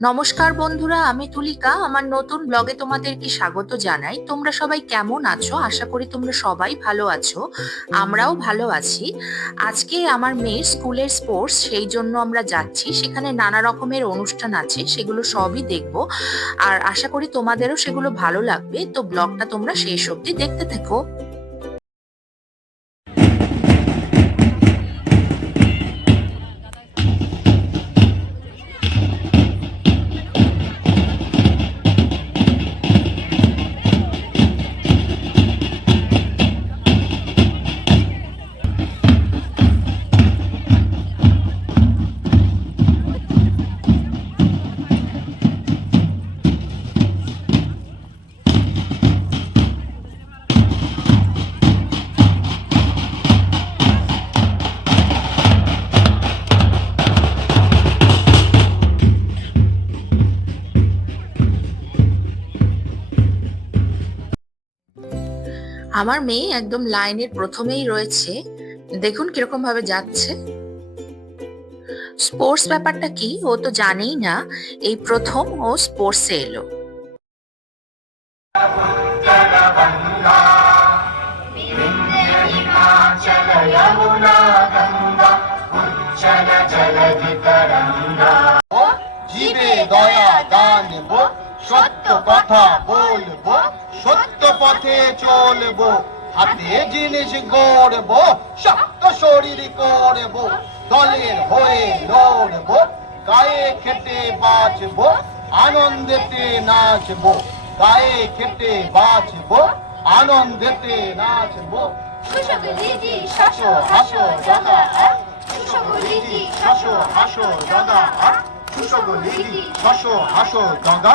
নমস্কার বন্ধুরা, আমি তুলিকা। আমার নতুন ব্লগে তোমাদেরকে স্বাগত জানাই। তোমরা সবাই কেমন আছো? আশা করি তোমরা সবাই ভালো আছো। আমরাও ভালো আছি। আজকে আমার মেয়ের স্কুলের স্পোর্টস, সেই জন্য আমরা যাচ্ছি। সেখানে নানা রকমের অনুষ্ঠান আছে, সেগুলো সবই দেখব। আর আশা করি তোমাদেরও সেগুলো ভালো লাগবে। তো ব্লগটা তোমরা শেষ অবধি দেখতে থেকো। আমার মেয়ে একদম লাইনের প্রথমেই রয়েছে। দেখুন কীরকম ভাবে যাচ্ছে। স্পোর্টস ব্যাপারটা কি? ও তো জানেই না, এই প্রথম ও স্পোর্টসে এলো। সত্য কথা বলব। পথে চলবো, হাতে জিনিস গড়ব, শক্ত শরীর করব, দলের হয়ে লড়ব, গায়ে খেটে বাঁচব, আনন্দেতে নাচব, গায়ে খেটে বাঁচব, আনন্দেতে নাচব। হাসো সুশোভলিজি শশো হাসো জগা সুশোভ লিলি হাসো জগা।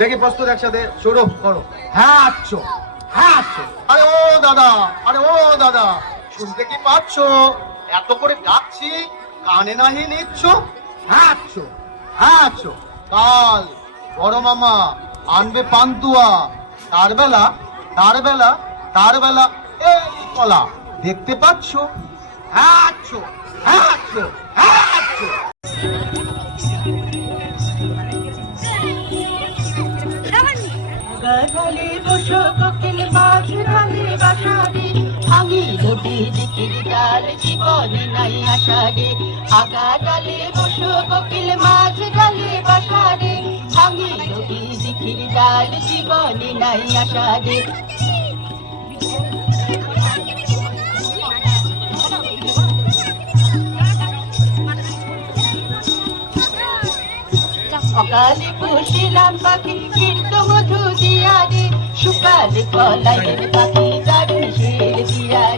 দেখি প্রস্তুত একসাথে। শুরু করো। হ্যাঁ আচ্ছো হ্যাঁ আচ্ছো আরে ও দাদা আরে ও দাদা শুনতে কি পাচ্ছ? এত করে ডাকছি কানে নাহি নিচ্ছ? হ্যাঁ আচ্ছো হ্যাঁ আচ্ছো কাল বড় মামা আনবে পান্তুয়া তার বেলা তার বেলা তার বেলা এই কলা। দেখতে পাচ্ছ? হ্যাঁ আচ্ছো হ্যাঁ আচ্ছো হ্যাঁ আচ্ছো দিকির ডাল জীবনে নাই আশারে আগা ডালে বসো কোকিল মাছ ডালে বাসারে লোটি দিকির ডাল জীবনে নাই আশারে সকালে পুষিলাম পাখি কীর্ত মধু দিয়ারে সুকালে কলাইয়ের পাখি, দারুণ শের দিয়ারে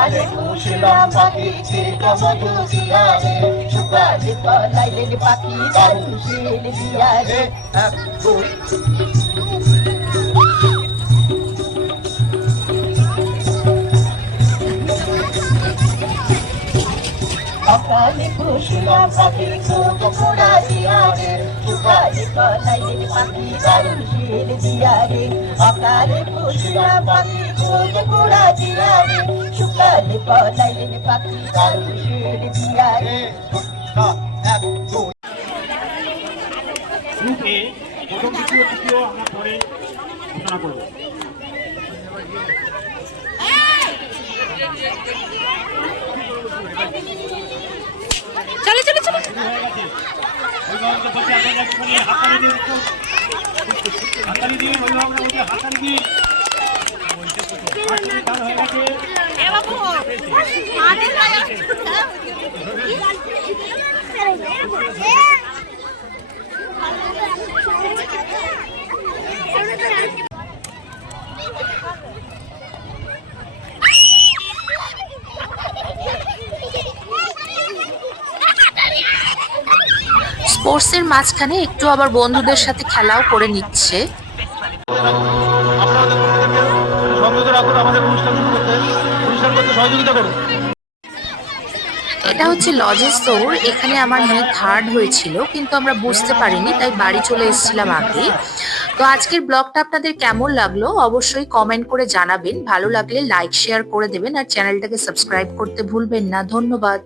সকালে পুষিলাম পাখি কীর্ত মধু দিয়ারে সুকালে কলাইয়ের পাখি দারুণ শের দিয়ারে এক দুই সকালে পুষিলাম পাখি খুব সুকালে কলাইয়ের পাখি দারুণ শের দিয়ারে সকালে পুষিলাম পাখি খুব ঘোড়া দিয়ারে সুকালে কলাইয়ের পাখি দারুণ শের দিয়ারে প্রথম দ্বিতীয় তৃতীয় আমরা পরে ঘোষণা করব চলে চলে চলে অভিভাবকদের হাততালি দিয়ে অভিভাবকরা বলছে হাতালি দিয়ে হাততালি স্পোর্টসের মাঝখানে একটু আবার বন্ধুদের সাথে খেলাও করে নিচ্ছে। এটা হচ্ছে লজেস স্টোর এখানে আমার মেয়ে থার্ড হয়েছিল কিন্তু আমরা বুঝতে পারিনি তাই বাড়ি চলে এসেছিলাম আগে তো আজকের ব্লগটা আপনাদের কেমন লাগল অবশ্যই কমেন্ট করে জানাবেন। ভালো লাগলে লাইক শেয়ার করে দেবেন আর চ্যানেলটাকে সাবস্ক্রাইব করতে ভুলবেন না। ধন্যবাদ।